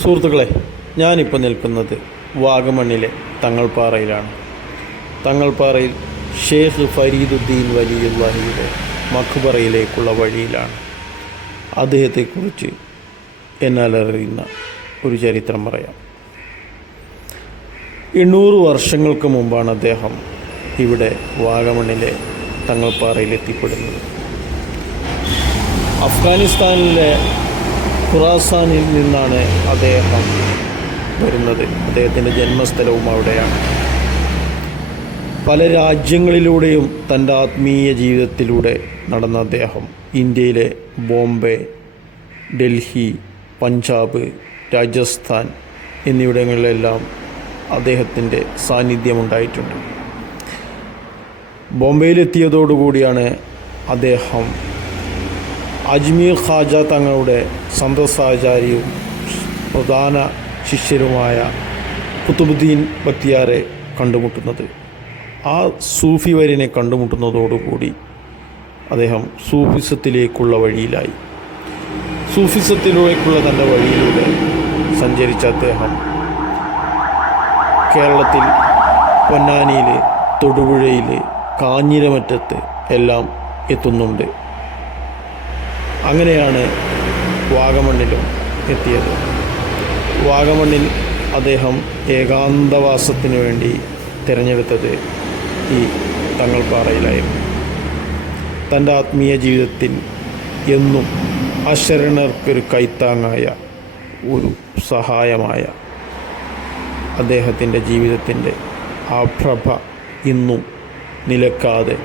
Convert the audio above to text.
സുഹൃത്തുക്കളെ, ഞാനിപ്പോൾ നിൽക്കുന്നത് വാഗമണ്ണിലെ തങ്ങൾപ്പാറയിലാണ്. തങ്ങൾപ്പാറയിൽ ഷേഖ് ഫരീദുദ്ദീൻ വലിയുള്ളാഹിയുടെ മഖ്ബറയിലേക്കുള്ള വഴിയിലാണ്. അദ്ദേഹത്തെക്കുറിച്ച് എന്നാലറിയുന്ന ഒരു ചരിത്രം പറയാം. 800 വർഷങ്ങൾക്ക് മുമ്പാണ് അദ്ദേഹം ഇവിടെ വാഗമണ്ണിലെ തങ്ങൾപ്പാറയിൽ എത്തിപ്പെടുന്നത്. അഫ്ഗാനിസ്ഥാനിലെ ഖുറാസാനിൽ നിന്നാണ് അദ്ദേഹം വരുന്നത്. അദ്ദേഹത്തിൻ്റെ ജന്മസ്ഥലവും അവിടെയാണ്. പല രാജ്യങ്ങളിലൂടെയും തൻ്റെ ആത്മീയ ജീവിതത്തിലൂടെ നടന്ന അദ്ദേഹം ഇന്ത്യയിലെ ബോംബെ, ഡൽഹി, പഞ്ചാബ്, രാജസ്ഥാൻ എന്നിവിടങ്ങളിലെല്ലാം അദ്ദേഹത്തിൻ്റെ സാന്നിധ്യമുണ്ടായിട്ടുണ്ട്. ബോംബെയിലെത്തിയതോടുകൂടിയാണ് അദ്ദേഹം അജ്മീർ ഖാജ തങ്ങളുടെ സന്തസാചാര്യവും പ്രധാന ശിഷ്യരുമായ കുത്തുബുദ്ദീൻ ബക്തിയാരെ കണ്ടുമുട്ടുന്നത്. ആ സൂഫി വര്യനെ കണ്ടുമുട്ടുന്നതോടുകൂടി അദ്ദേഹം സൂഫിസത്തിലേക്കുള്ള വഴിയിലായി. സൂഫിസത്തിലേക്കുള്ള തൻ്റെ വഴിയിലൂടെ സഞ്ചരിച്ച അദ്ദേഹം കേരളത്തിൽ പൊന്നാനിയിൽ, തൊടുപുഴയിൽ, കാഞ്ഞിരമറ്റത്ത് എല്ലാം എത്തുന്നുണ്ട്. അങ്ങനെയാണ് വാഗമണ്ണിലും എത്തിയത്. വാഗമണ്ണിൽ അദ്ദേഹം ഏകാന്തവാസത്തിനു വേണ്ടി തിരഞ്ഞെടുത്തത് ഈ തങ്ങൾപ്പാറയിലായിരുന്നു. തൻ്റെ ആത്മീയ ജീവിതത്തിൽ എന്നും അശരണർക്കൊരു കൈത്താങ്ങായ, ഒരു സഹായമായ അദ്ദേഹത്തിൻ്റെ ജീവിതത്തിൻ്റെ ആ പ്രഭ ഇന്നും നിലക്കാതെ